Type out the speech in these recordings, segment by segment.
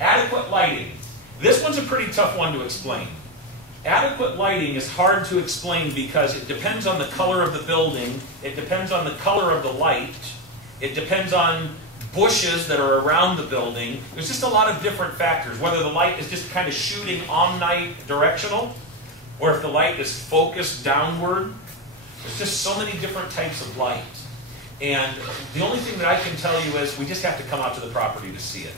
Adequate lighting. This one's a pretty tough one to explain. Adequate lighting is hard to explain because it depends on the color of the building, it depends on the color of the light, it depends on bushes that are around the building. There's just a lot of different factors, whether the light is just kind of shooting on night directional, or if the light is focused downward. There's just so many different types of light. And the only thing that I can tell you is we just have to come out to the property to see it.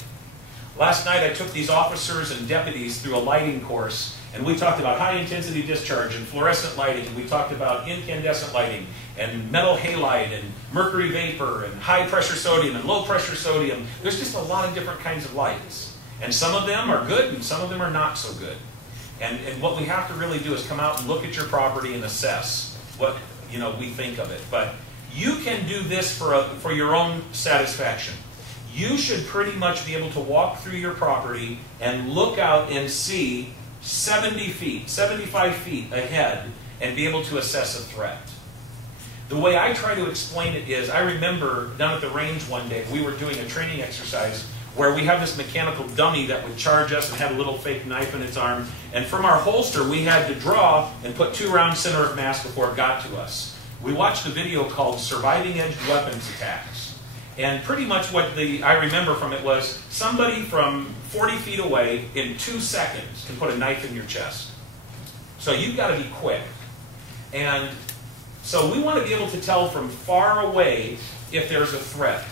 Last night I took these officers and deputies through a lighting course, and we talked about high-intensity discharge and fluorescent lighting, and we talked about incandescent lighting and metal halide and mercury vapor and high-pressure sodium and low-pressure sodium. There's just a lot of different kinds of lights. And some of them are good and some of them are not so good. And what we have to really do is come out and look at your property and assess what we think of it. But you can do this for your own satisfaction. You should pretty much be able to walk through your property and look out and see 70 feet, 75 feet ahead and be able to assess a threat. The way I try to explain it is, I remember down at the range one day, we were doing a training exercise where we have this mechanical dummy that would charge us and had a little fake knife in its arm. And from our holster, we had to draw and put 2 rounds center of mass before it got to us. We watched a video called Surviving Edge Weapons Attacks. And pretty much what I remember from it was somebody from 40 feet away in 2 seconds can put a knife in your chest. So you've got to be quick. And so we want to be able to tell from far away if there's a threat.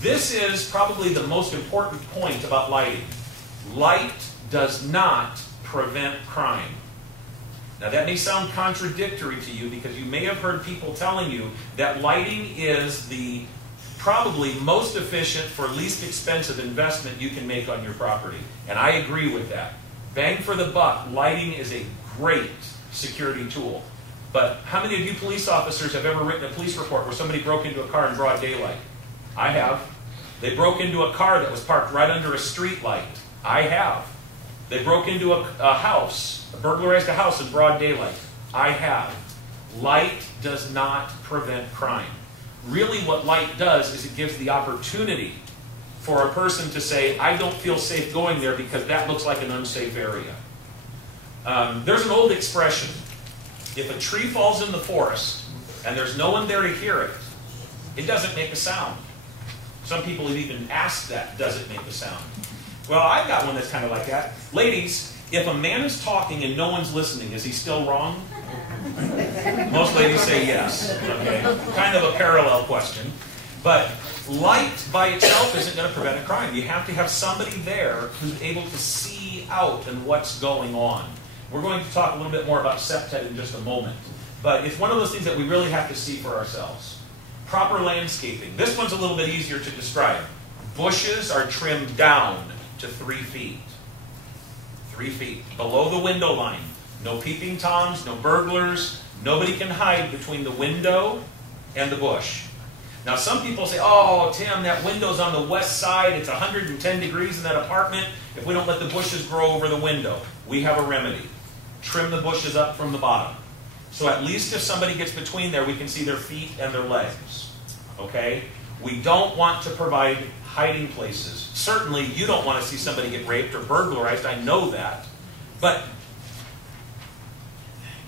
This is probably the most important point about lighting. Light does not prevent crime. Now that may sound contradictory to you because you may have heard people telling you that lighting is the probably most efficient for least expensive investment you can make on your property. And I agree with that. Bang for the buck, lighting is a great security tool. But how many of you police officers have ever written a police report where somebody broke into a car in broad daylight? I have. They broke into a car that was parked right under a street light. I have. They broke into a house, burglarized a house in broad daylight. I have. Light does not prevent crime. Really what light does is it gives the opportunity for a person to say, I don't feel safe going there because that looks like an unsafe area. There's an old expression. If a tree falls in the forest and there's no one there to hear it, it doesn't make a sound. Some people have even asked that, does it make a sound? Well, I've got one that's kind of like that. Ladies, if a man is talking and no one's listening, is he still wrong? Most ladies say yes. Okay? Kind of a parallel question. But light by itself isn't going to prevent a crime. You have to have somebody there who's able to see out and what's going on. We're going to talk a little bit more about septet in just a moment. But it's one of those things that we really have to see for ourselves. Proper landscaping. This one's a little bit easier to describe. Bushes are trimmed down to 3 feet. 3 feet. Below the window line. No peeping toms, no burglars. Nobody can hide between the window and the bush. Now some people say, oh, Tim, that window's on the west side. It's 110 degrees in that apartment. If we don't let the bushes grow over the window, we have a remedy. Trim the bushes up from the bottom. So at least if somebody gets between there, we can see their feet and their legs. Okay? We don't want to provide hiding places. Certainly, you don't want to see somebody get raped or burglarized. I know that. But,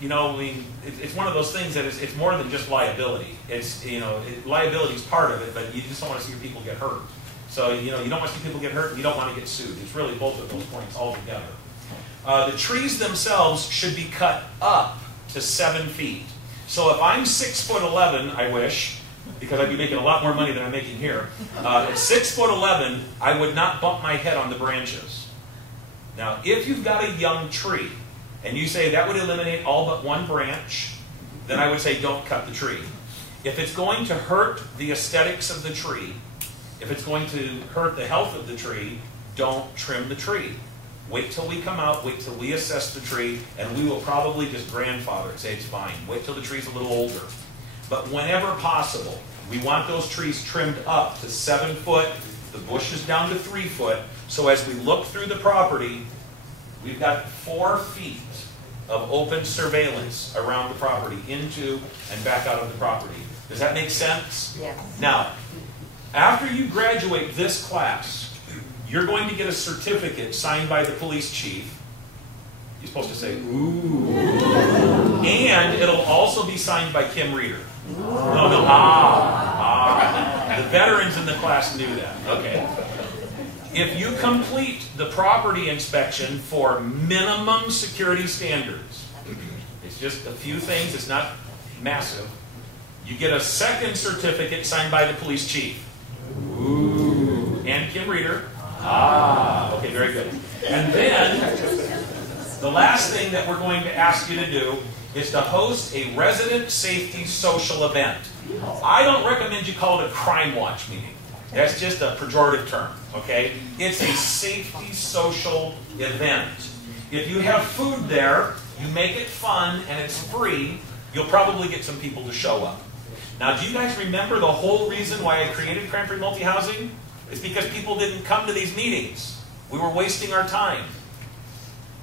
I mean, it's one of those things that it's more than just liability. It's, liability is part of it, but you just don't want to see your people get hurt. So, you don't want to see people get hurt and you don't want to get sued. It's really both of those points all together. The trees themselves should be cut up to 7 feet. So if I'm 6'11", I wish, because I'd be making a lot more money than I'm making here. At 6'11", I would not bump my head on the branches. Now, if you've got a young tree, and you say that would eliminate all but one branch, then I would say don't cut the tree. If it's going to hurt the aesthetics of the tree, if it's going to hurt the health of the tree, don't trim the tree. Wait till we come out, wait till we assess the tree, and we will probably just grandfather it, say it's fine. Wait till the tree's a little older. But whenever possible, we want those trees trimmed up to 7 foot, the bushes down to 3 foot, so as we look through the property, we've got 4 feet of open surveillance around the property, into and back out of the property. Does that make sense? Yes. Now, after you graduate this class, you're going to get a certificate signed by the police chief. You're supposed to say, ooh. And it'll also be signed by Kim Reeder. No. The veterans in the class knew that. Okay. If you complete the property inspection for minimum security standards, it's just a few things, it's not massive, you get a second certificate signed by the police chief. Ooh. And Kim Reeder. Okay, very good. And then, the last thing that we're going to ask you to do is to host a resident safety social event. I don't recommend you call it a crime watch meeting. That's just a pejorative term, okay? It's a safety social event. If you have food there, you make it fun and it's free, you'll probably get some people to show up. Now, do you guys remember the whole reason why I created Crime Free Multi-Housing? It's because people didn't come to these meetings. We were wasting our time.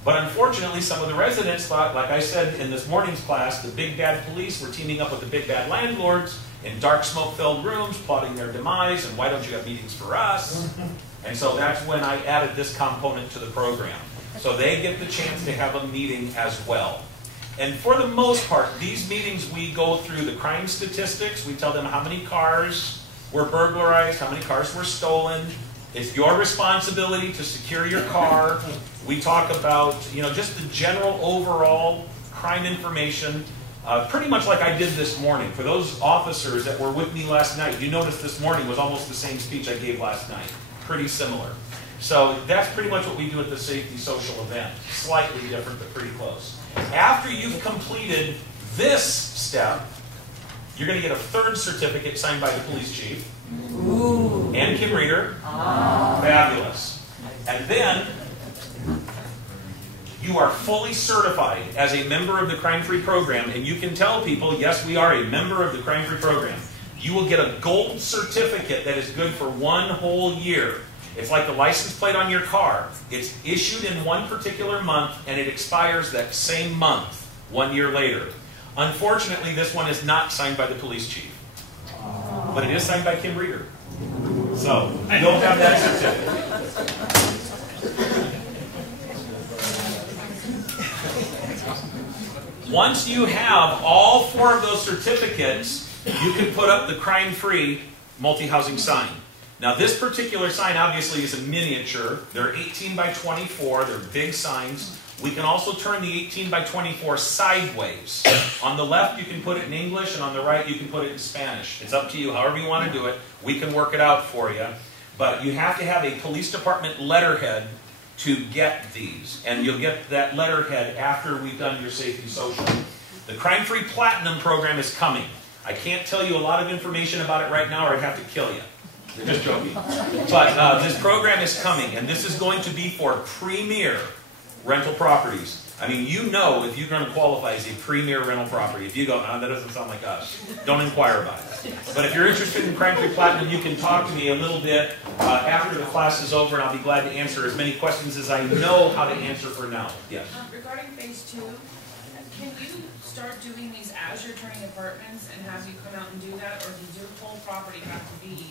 But unfortunately, some of the residents thought, like I said in this morning's class, the big bad police were teaming up with the big bad landlords in dark smoke-filled rooms, plotting their demise, and why don't you have meetings for us? And so that's when I added this component to the program. So they get the chance to have a meeting as well. And for the most part, these meetings we go through the crime statistics. We tell them how many cars were burglarized, how many cars were stolen. It's your responsibility to secure your car. We talk about, just the general overall crime information, pretty much like I did this morning. For those officers that were with me last night, you noticed this morning was almost the same speech I gave last night. Pretty similar. So that's pretty much what we do at the safety social event. Slightly different, but pretty close. After you've completed this step, you're going to get a third certificate signed by the police chief. Ooh. And Kim Reeder. Fabulous. And then you are fully certified as a member of the Crime Free program, and you can tell people, yes, we are a member of the Crime Free program. You will get a gold certificate that is good for 1 whole year. It's like the license plate on your car. It's issued in one particular month, and it expires that same month, 1 year later. Unfortunately, this one is not signed by the police chief. But it is signed by Kim Reeder. So, you'll have that certificate. Once you have all 4 of those certificates, you can put up the crime-free multi-housing sign. Now, this particular sign obviously is a miniature. They're 18 by 24. They're big signs. We can also turn the 18 by 24 sideways. On the left, you can put it in English, and on the right, you can put it in Spanish. It's up to you, however you want to do it. We can work it out for you. But you have to have a police department letterhead to get these. And you'll get that letterhead after we've done your safety social. The Crime Free Platinum program is coming. I can't tell you a lot of information about it right now, or I'd have to kill you. Just joking. But this program is coming, and this is going to be for premier rental properties. I mean, you know if you're going to qualify as a premier rental property. If you go, no, that doesn't sound like us, don't inquire about it. But if you're interested in Crime Free Platinum, you can talk to me a little bit after the class is over, and I'll be glad to answer as many questions as I know how to answer for now. Yes? Regarding phase 2, can you start doing these as you're turning apartments and have you come out and do that, or does your whole property have to be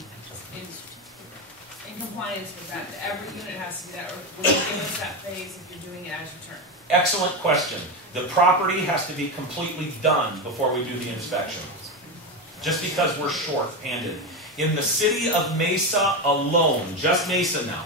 in compliance with that? Every unit has to be that, or will you give us that phase if you're doing it as you turn? Excellent question. The property has to be completely done before we do the inspection. Just because we're short-handed. In the city of Mesa alone, just Mesa now,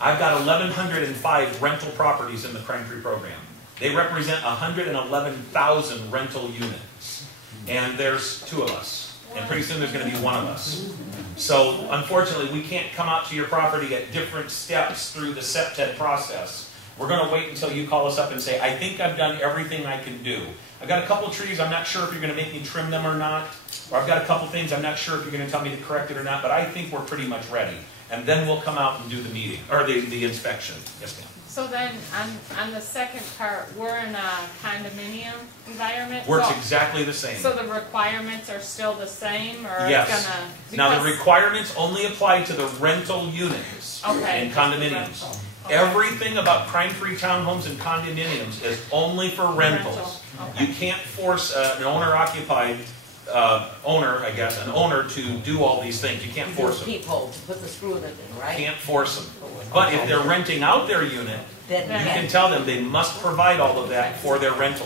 I've got 1,105 rental properties in the Crime Free program. They represent 111,000 rental units. And there's 2 of us. And pretty soon there's going to be 1 of us. So, unfortunately, we can't come out to your property at different steps through the SEPTED process. We're going to wait until you call us up and say, I think I've done everything I can do. I've got a couple trees, I'm not sure if you're going to make me trim them or not. Or I've got a couple things, I'm not sure if you're going to tell me to correct it or not, but I think we're pretty much ready. And then we'll come out and do the meeting, or the inspection. Yes, ma'am. So then, on the second part, we're in a condominium environment? Works exactly the same. So the requirements are still the same, or yes. it's gonna... Now the requirements only apply to the rental units in condominiums. Okay. Everything about crime-free townhomes and condominiums is only for rentals. Okay. You can't force an owner-occupied owner, I guess, an owner to do all these things. You can't force them. Peephole to put the screw in the thing, right? Can't force them. But if they're renting out their unit, Then you can tell them they must provide all of that for their rental.